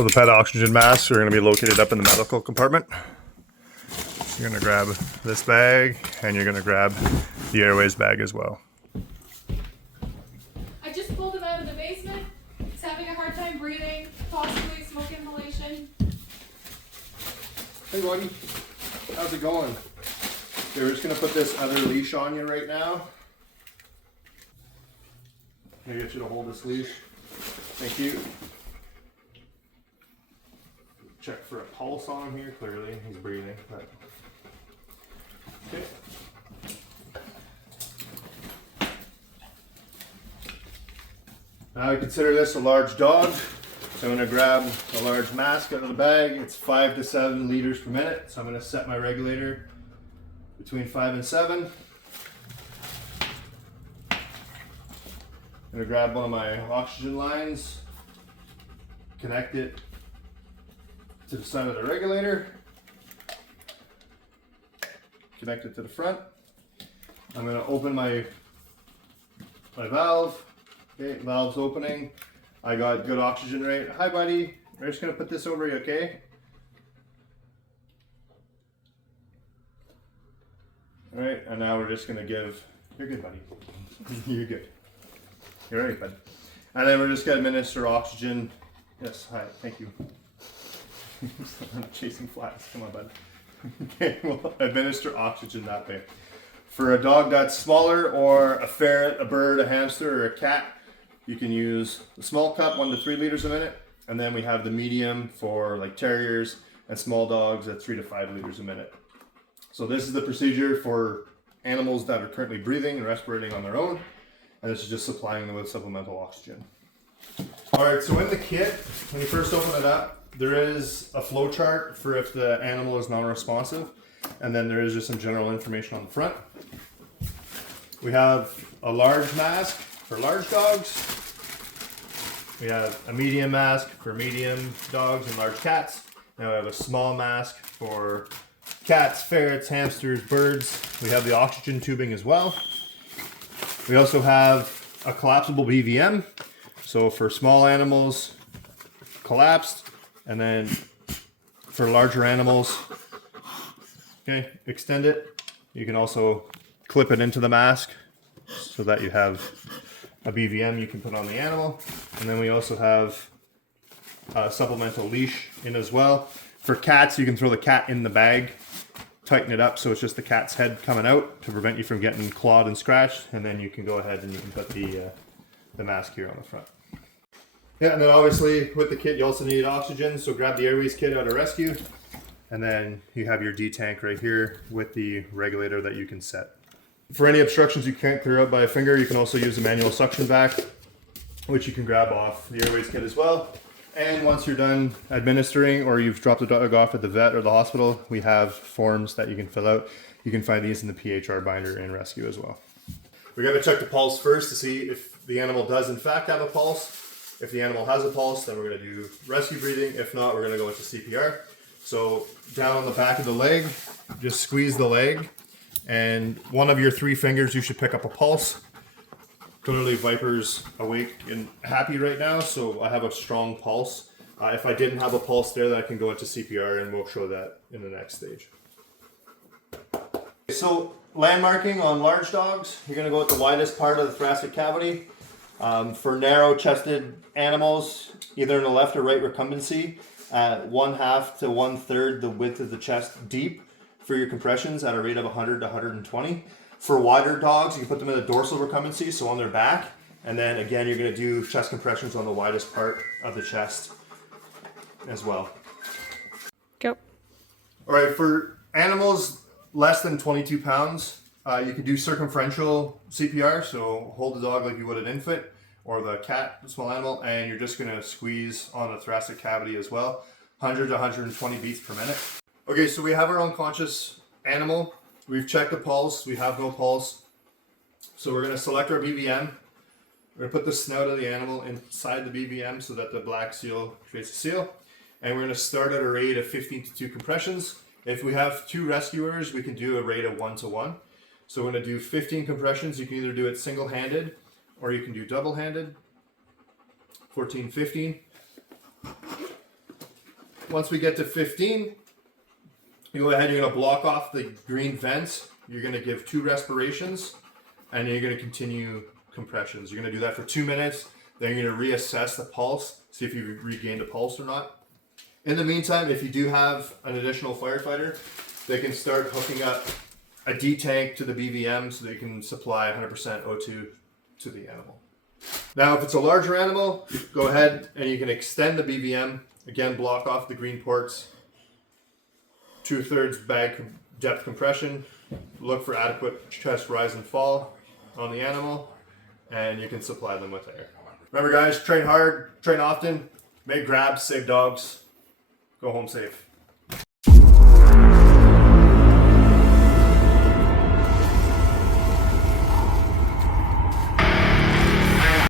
So the pet oxygen masks are going to be located up in the medical compartment. You're going to grab this bag and you're going to grab the airways bag as well. I just pulled him out of the basement. He's having a hard time breathing, possibly smoke inhalation. Hey buddy, how's it going? Okay, we're just going to put this other leash on you right now. I'm going to get you to hold this leash. Thank you. Check for a pulse on him here, clearly he's breathing. But... okay. Now I consider this a large dog, so I'm going to grab a large mask out of the bag. It's 5 to 7 liters per minute, so I'm going to set my regulator between 5 and 7. I'm going to grab one of my oxygen lines, connect it to the side of the regulator, connect it to the front. I'm going to open my valve. Okay, valve's opening. I got good oxygen rate. Hi buddy, we're just going to put this over you, okay? Alright, and now we're just going to give, you're good buddy, you're good. You're ready bud. And then we're just going to administer oxygen. Yes, hi, thank you. I'm chasing flies, come on bud. Okay, we'll administer oxygen that way. For a dog that's smaller, or a ferret, a bird, a hamster, or a cat, you can use the small cup, 1 to 3 liters a minute. And then we have the medium for like terriers and small dogs at 3 to 5 liters a minute. So this is the procedure for animals that are currently breathing and respirating on their own. And this is just supplying them with supplemental oxygen. All right, so in the kit, when you first open it up, there is a flow chart for if the animal is non-responsive, and then there is just some general information on the front. We have a large mask for large dogs. We have a medium mask for medium dogs and large cats. Now we have a small mask for cats, ferrets, hamsters, birds. We have the oxygen tubing as well. We also have a collapsible BVM. So for small animals, collapsed. And then for larger animals, okay, extend it. You can also clip it into the mask so that you have a BVM you can put on the animal. And then we also have a supplemental leash in as well. For cats, you can throw the cat in the bag, tighten it up so it's just the cat's head coming out to prevent you from getting clawed and scratched. And then you can go ahead and you can put the mask here on the front. Yeah, and then obviously with the kit you also need oxygen, so grab the airways kit out of rescue, and then you have your D tank right here with the regulator that you can set. For any obstructions you can't clear out by a finger, you can also use a manual suction vac, which you can grab off the airways kit as well. And once you're done administering, or you've dropped the dog off at the vet or the hospital, we have forms that you can fill out. You can find these in the PHR binder in rescue as well. We're going to check the pulse first to see if the animal does in fact have a pulse. If the animal has a pulse, then we're going to do rescue breathing. If not, we're going to go into CPR. So down on the back of the leg, just squeeze the leg, and one of your 3 fingers, you should pick up a pulse. Clearly Viper's awake and happy right now, so I have a strong pulse. If I didn't have a pulse there, then I can go into CPR, and we'll show that in the next stage. So landmarking on large dogs, you're going to go with the widest part of the thoracic cavity. For narrow-chested animals, either in the left or right recumbency, 1/2 to 1/3 the width of the chest deep for your compressions at a rate of 100 to 120. For wider dogs, you can put them in the dorsal recumbency, so on their back, and then again you're going to do chest compressions on the widest part of the chest as well. Go. All right, for animals less than 22 pounds, you can do circumferential CPR, so hold the dog like you would an infant, or the cat, the small animal, and you're just going to squeeze on the thoracic cavity as well, 100 to 120 beats per minute. Okay, so we have our unconscious animal. We've checked the pulse. We have no pulse. So we're going to select our BVM. We're going to put the snout of the animal inside the BVM so that the black seal creates a seal. And we're going to start at a rate of 15 to 2 compressions. If we have 2 rescuers, we can do a rate of 1 to 1. So we're going to do 15 compressions. You can either do it single-handed or you can do double-handed. 14, 15. once we get to 15, you go ahead, you're gonna block off the green vents. You're gonna give 2 respirations, and then you're gonna continue compressions. You're gonna do that for 2 minutes. Then you're gonna reassess the pulse, see if you've regained a pulse or not. In the meantime, if you do have an additional firefighter, they can start hooking up a D tank to the BVM so they can supply 100% O2 to the animal. Now, if it's a larger animal, go ahead and you can extend the BVM. Again, block off the green ports. 2/3 bag depth compression. Look for adequate chest rise and fall on the animal, and you can supply them with air. Remember, guys, train hard, train often, make grabs, save dogs, go home safe.